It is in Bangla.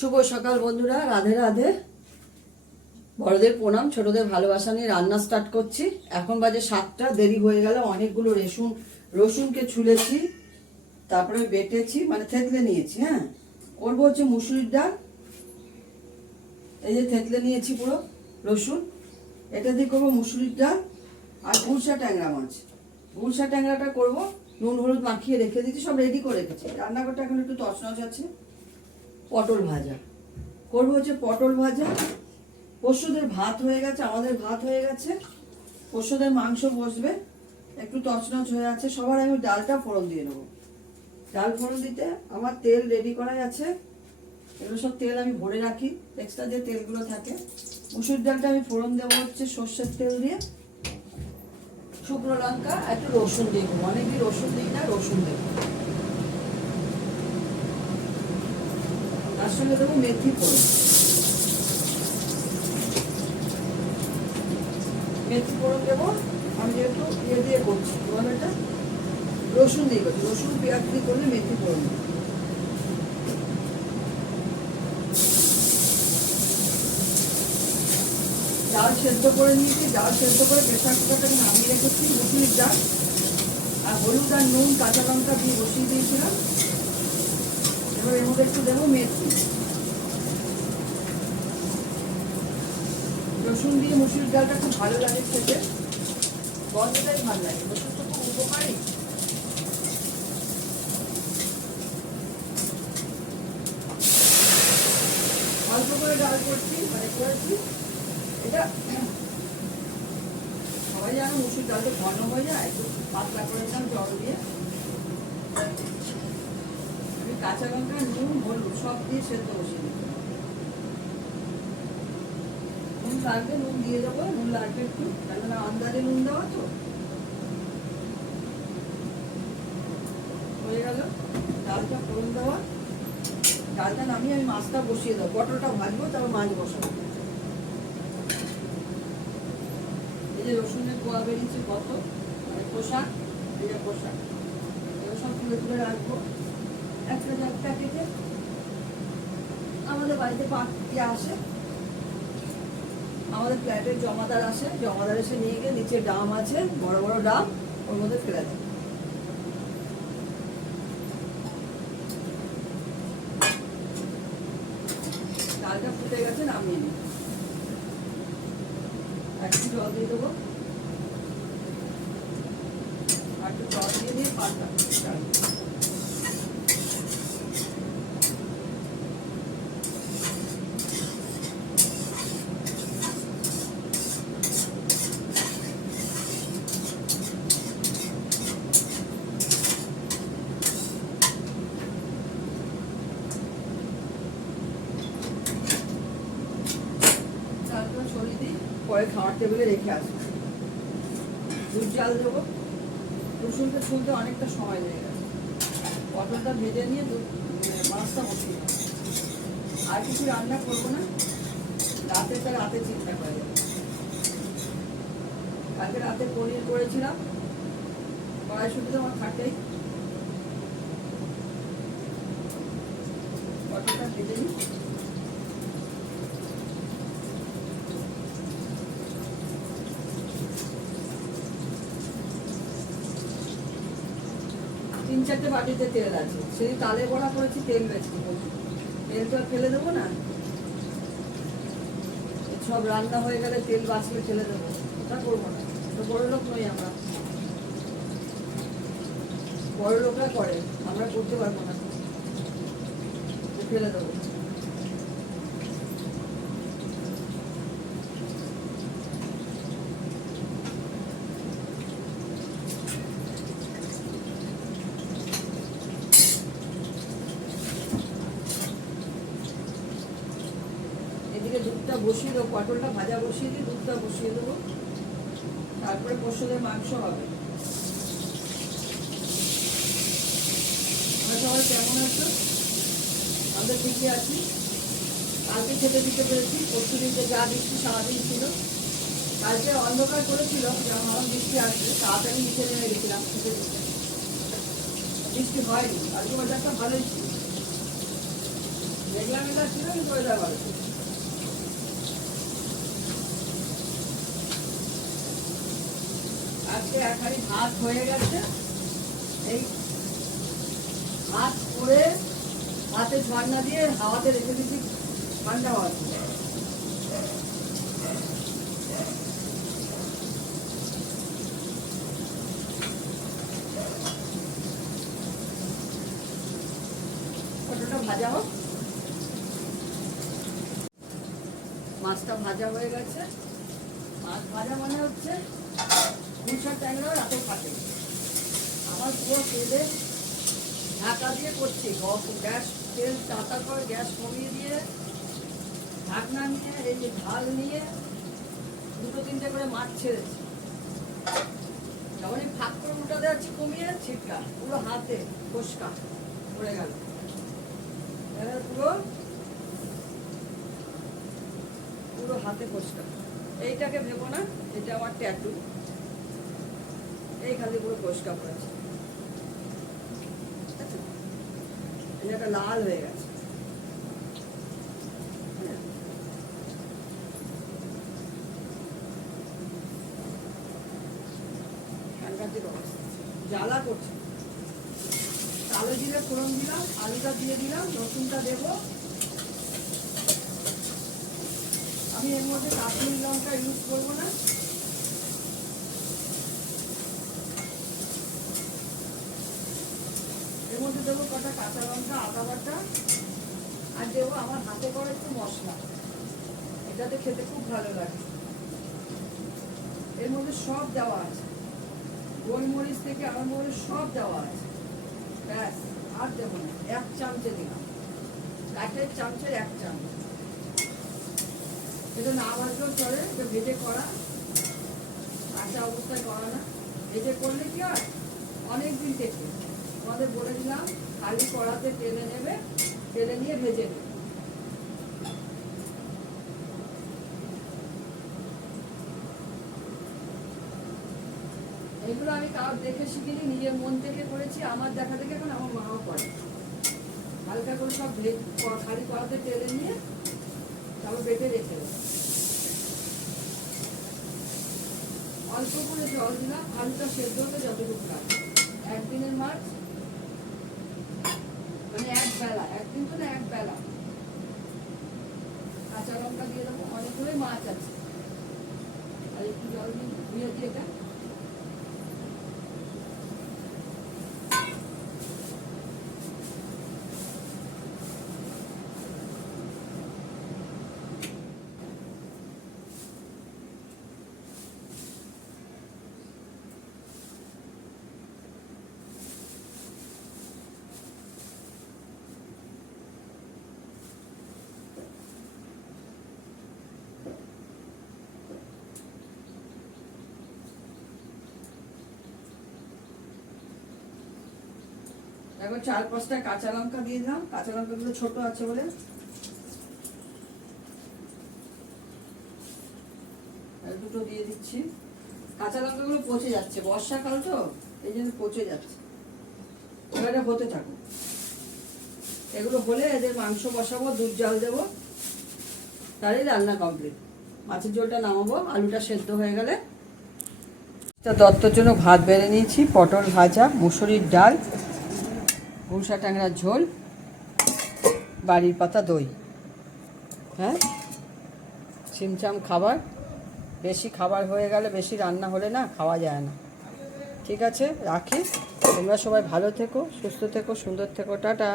শুভ সকাল বন্ধুরা, রাধে রাধে। বড়দের প্রণাম, ছোটদের ভালোবাসা নিয়ে রান্না স্টার্ট করছি। এখন বাজে 7টা, দেরি হয়ে গেল। অনেকগুলো রসুনকে ছুলেছি, তারপরে বেটেছি, মানে থেতলে নিয়েছি। হ্যাঁ, করবো হচ্ছে মুসুরির ডাল। এই যে থেতলে নিয়েছি পুরো রসুন, এটা দিয়ে করবো মুসুরির ডাল। আর গুলশা ট্যাংরা মাছ, গুলশা ট্যাংরাটা করবো। নুন হলুদ মাখিয়ে রেখে দিচ্ছি, সব রেডি করে রেখেছি। রান্নাঘরটা এখন একটু তছনছ আছে। পটল ভাজা করবো হচ্ছে পটল ভাজা। পরশুদের ভাত হয়ে গেছে, আমাদের ভাত হয়ে গেছে। পরশুদের মাংস বসবে, একটু তছনছ হয়ে আছে। সবার আমি ডালটা ফোড়ন দিয়ে নেবো। ডাল ফোড়ন দিতে আমার তেল রেডি করাই আছে। এগুলো সব তেল আমি ভরে রাখি, এক্সট্রা যে তেলগুলো থাকে। মুসুর ডালটা আমি ফোড়ন দেবো হচ্ছে সর্ষের তেল দিয়ে, শুকনো লঙ্কা, একটু রসুন দিয়ে দেবো। অনেকদিন রসুন দিই না, রসুন দেবো। তার সঙ্গে দেবো মেথি ফোড়ন। মেথি ফোড়ন দেবো। আমি যেহেতু ইয়ে দিয়ে করছি, তোমার এটা রসুন দিয়ে করছি, রসুন পেঁয়াজ দিয়ে করলে মেথি ফোড়ন। ডাল সেদ্ধ করে নিয়েছি, ডাল সেদ্ধ করে প্রেশার কুকারটাকে নামিয়ে রেখেছি। মুসুরির ডাল আর হলুদ আর নুন কাঁচা লঙ্কা দিয়ে বসিয়ে দিয়েছিলাম। এবার এর মধ্যে একটু দেবো মেথি। রসুন দিয়ে মুসুরির ডালটা খুব ভালো লাগে খেতে, গন্ধটাই ভালো লাগে। রসুন তো খুব উপকারী। অল্প করে ডাল করছি, মানে করেছি এটা। সবাই জানো মুসুর ডালটা ঘন হয়ে যায়, একটু পাতলা করে দিলাম জল দিয়ে। আমি কাঁচা লঙ্কা, নুন, হলুদ সব দিয়ে সেদ্ধ বসিয়ে দিই। নুন লাগবে, নুন দিয়ে দেবো। নুন লাগবে একটু, কেননা আন্দাজে নুন দেওয়া তো। হয়ে গেল ডালটা ফোড়ন দেওয়া। ডালটা নামিয়ে আমি মাছটা বসিয়ে দেবো। পটলটা ভাজবো, তারপর মাছ বসাবো। এই যে রসুনের কোয়া বেরিয়েছে কত, মানে পোশাক, এই যে পোশাক, এগুলো সব তুলে তুলে রাখবো একটা একটা কেটে। আমাদের বাড়িতে পাখিয়ে আসে, আমাদের ফ্ল্যাটের জমাদার আসে, জমাদার এসে নিয়ে গিয়ে নিচে ডাম আছে, বড় বড় ডাম, ওর মধ্যে ফেলে দেয়। ডালটা ফুটে গেছে, নামিয়ে নিই। একটু জল দিয়ে দেবো, আর একটু জল দিয়ে পাল্টাবো। ছড়িয়ে দিই, পরে খাওয়ার টেবিলে রেখে আসবো। দুধ জাল দেবো। রসুনটা ছুলতে অনেকটা সময় লেগে গেছে। পটলটা ভেজে নিয়ে মাছটা বসিয়ে দেবো। আর কিছু রান্না করবো না, রাতেটা রাতে চিন্তা করে দেবো। কালকে রাতে পনির করেছিলাম, কড়াইশুঁটি তো আমার থাকেই। পটলটা ভেজে নিই। তিন চারটে বাটিতে তেল আছে, সেই তালে বড়া করেছি, তেল বেশি। তেলটা ফেলে দেবো না, সব রান্না হয়ে গেলে তেল বাঁচলে ফেলে দেবো, ওটা করবো না। তো বড় লোক নই আমরা, বড় লোকরা করে, আমরা করতে পারবো না, ফেলে দেবো। এদিকে দুধটা বসিয়ে দেবো, পটলটা ভাজা বসিয়ে দিয়ে দুধটা বসিয়ে দেবো। তারপরে পরশুদের মাংস হবে। আমরা সবাই কেমন আছো? আমরা ঠিকই আছি। কালকে খেতে দিতে পেরেছি, পরশু দিনকে যা বৃষ্টি সারাদিন ছিল। কালকে অন্ধকার করেছিল, যেমন বৃষ্টি আসবে, তাড়াতাড়ি নিচে নেমে গেছিলাম খেতে দিতে। বৃষ্টি হয়নি, কালকে বাজারটা ভালোই ছিল। মেঘলা মেঘলা ছিল কিন্তু ওয়েদার ভালো ছিল। আজকে এক হাঁড়ি ভাত হয়ে গেছে। এই ভাত করে হাতে ঝর্ণা দিয়ে হাওয়াতে রেখে দিচ্ছি ঠান্ডা হওয়ার জন্য। পটলটা ভাজা হোক, মাছটা ভাজা হয়ে গেছে। মাছ ভাজা মানে হচ্ছে পুঁইশাক ট্যাংরা এত ফাটে। আমার পুরো তেলে ঢাকা দিয়ে করছি, গ্যাস তেল চাতার পর গ্যাস কমিয়ে দিয়ে ঢাকনা নিয়ে এই যে ঢাল নিয়ে দুটো তিনটে করে মাছ ছেড়েছি। যখনই ফাঁক করে উল্টাতে যাচ্ছি কমিয়ে ছিটকা পুরো হাতে ফোসকা পড়ে গেল। পুরো পুরো হাতে ফোসকা। এইটাকে ভেবো না এটা আমার ট্যাটু, এই খালি পুরো ফোসকা পড়েছে। এটা লাল হয়ে গেছে। জ্বালা করছে। কালো জিরে ফোড়ন দিলাম, আলুটা দিয়ে দিলাম, রসুনটা দেবো। আমি এর মধ্যে কাশ্মীরি লঙ্কা ইউজ করবো না। এর মধ্যে দেবো কটা কাঁচা লঙ্কা, আদা বাটা, আর দেবো আমার হাতে করা একটু মশলা। এটাতে খেতে খুব ভালো লাগে। এর মধ্যে সব দেওয়া আছে, গোলমরিচ থেকে আরম্ভ করে সব দেওয়া আছে। ব্যাস আর দেবো না। 1 চামচে দিলাম, কাঠের চামচের 1 চামচ। এটা না ভাজলেও চলে, এটা ভেজে করা, কাঁচা অবস্থায় করা না। ভেজে করলে কি হয় অনেকদিন থেকে। তোমাদের বলে দিলাম খালি কড়াতে তেলে নেবে, তেলে নিয়ে ভেজে নেবে। এগুলো আমি কার দেখে শিখিনি, নিজের মন থেকে করেছি। আমার দেখা দেখে এখন আমার মাও করে। হালকা করে সব খালি কড়াতে তেলে নিয়ে তারপর বেটে রেখে দেবো। অল্প করে জল দিলাম, আলুটা সেদ্ধ হতে যতটুকু লাগে। একদিনের মাছ মানে এক বেলা, একদিন তো না এক বেলা। কাঁচা লঙ্কা দিয়ে দেবো, অনেকগুলোই মাছ আছে। আর একটু জল দিয়ে ধুয়ে দিয়ে এটা এবার 4-5টা কাঁচা লঙ্কা দিয়ে দিলাম। কাঁচা লঙ্কাগুলো ছোট আছে বলে দুটো দিয়ে দিচ্ছি। কাঁচা লঙ্কাগুলো পচে যাচ্ছে, বর্ষাকাল তো এই জন্য পচে যাচ্ছে। এবারে হতে থাকুক, এগুলো হলে এদের মাংস বসাবো, দুধ জাল দেবো, তাহলে রান্না কমপ্লিট। মাছের ঝোলটা নামাবো, আলুটা সেদ্ধ হয়ে গেলে। দত্তর জন্য ভাত বেড়ে নিয়েছি, পটল ভাজা, মুসুরির ডাল, পুঁইশাক ট্যাংরার ঝোল, বাড়ির পাতা দই। হ্যাঁ, ছিমছাম খাবার। বেশি খাবার হয়ে গেলে, বেশি রান্না হলে না খাওয়া যায় না। ঠিক আছে, রাখি। তোমরা সবাই ভালো থেকো, সুস্থ থেকো, সুন্দর থেকো। টাটা।